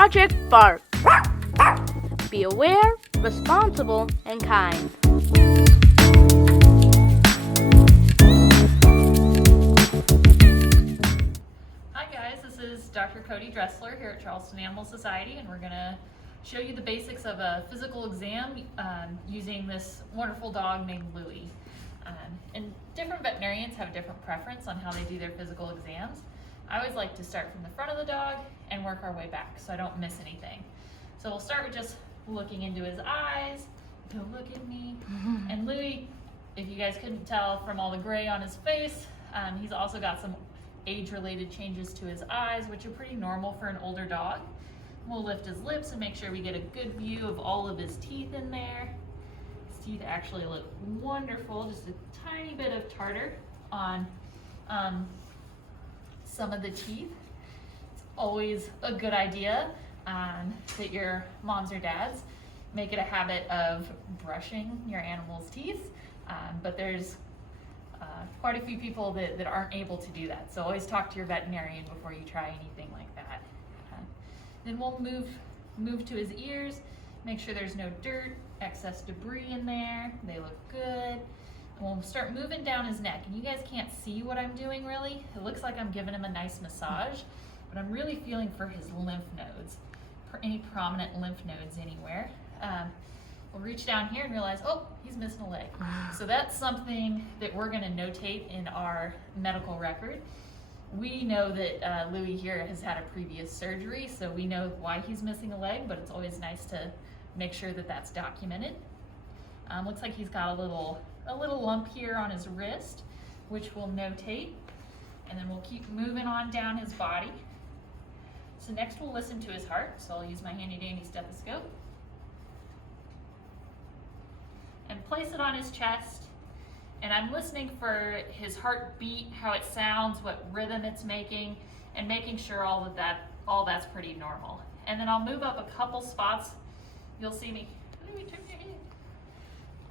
Project Bark. Be aware, responsible, and kind. Hi guys, this is Dr. Dressler here at Charleston Animal Society, and we're going to show you the basics of a physical exam using this wonderful dog named Louie. And different veterinarians have a different preference on how they do their physical exams. I always like to start from the front of the dog and work our way back so I don't miss anything. So we'll start with just looking into his eyes. Don't look at me. And Louie, if you guys couldn't tell from all the gray on his face, he's also got some age-related changes to his eyes, which are pretty normal for an older dog. We'll lift his lips and make sure we get a good view of all of his teeth in there. His teeth actually look wonderful, just a tiny bit of tartar on some of the teeth. It's always a good idea that your moms or dads make it a habit of brushing your animal's teeth, but there's quite a few people that aren't able to do that. So always talk to your veterinarian before you try anything like that. Then we'll move to his ears, make sure there's no dirt, excess debris in there. They look good. And we'll start moving down his neck. And you guys can't see what I'm doing really. It looks like I'm giving him a nice massage, but I'm really feeling for his lymph nodes, any prominent lymph nodes anywhere. We'll reach down here and realize, oh, he's missing a leg. So that's something that we're going to notate in our medical record. We know that Louie here has had a previous surgery, so we know why he's missing a leg, but it's always nice to make sure that that's documented. Looks like he's got a little lump here on his wrist, which we'll notate, and then we'll keep moving on down his body. So next we'll listen to his heart, so I'll use my handy dandy stethoscope and place it on his chest. And I'm listening for his heartbeat, how it sounds, what rhythm it's making, and making sure all that's pretty normal. And then I'll move up a couple spots. You'll see me.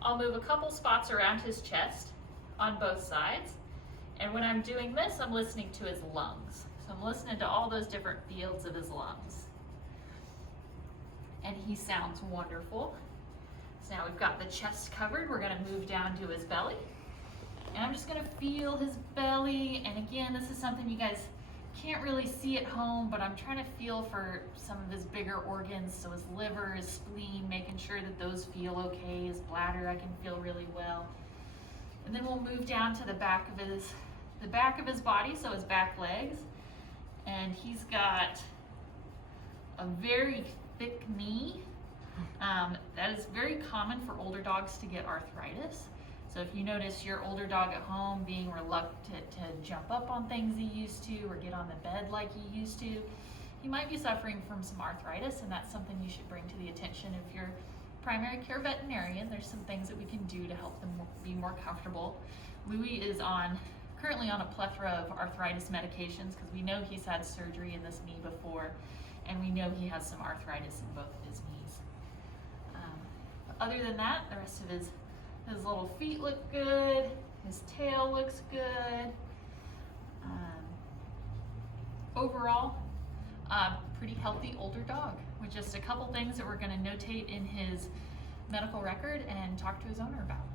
I'll move a couple spots around his chest on both sides. And when I'm doing this, I'm listening to his lungs. So I'm listening to all those different fields of his lungs. And he sounds wonderful. So now we've got the chest covered. We're going to move down to his belly. And I'm just going to feel his belly. And again, this is something you guys can't really see at home, but I'm trying to feel for some of his bigger organs. So his liver, his spleen, making sure that those feel okay. His bladder, I can feel really well. And then we'll move down to the back of his body, so his back legs. And he's got a very thick knee. That is very common for older dogs to get arthritis. So if you notice your older dog at home being reluctant to jump up on things he used to or get on the bed like he used to, he might be suffering from some arthritis, and that's something you should bring to the attention of your primary care veterinarian. There's some things that we can do to help them be more comfortable. Louie is currently on a plethora of arthritis medications because we know he's had surgery in this knee before, and we know he has some arthritis in both of his knees. Other than that, the rest of his little feet look good, his tail looks good. Overall, pretty healthy older dog with just a couple things that we're going to notate in his medical record and talk to his owner about.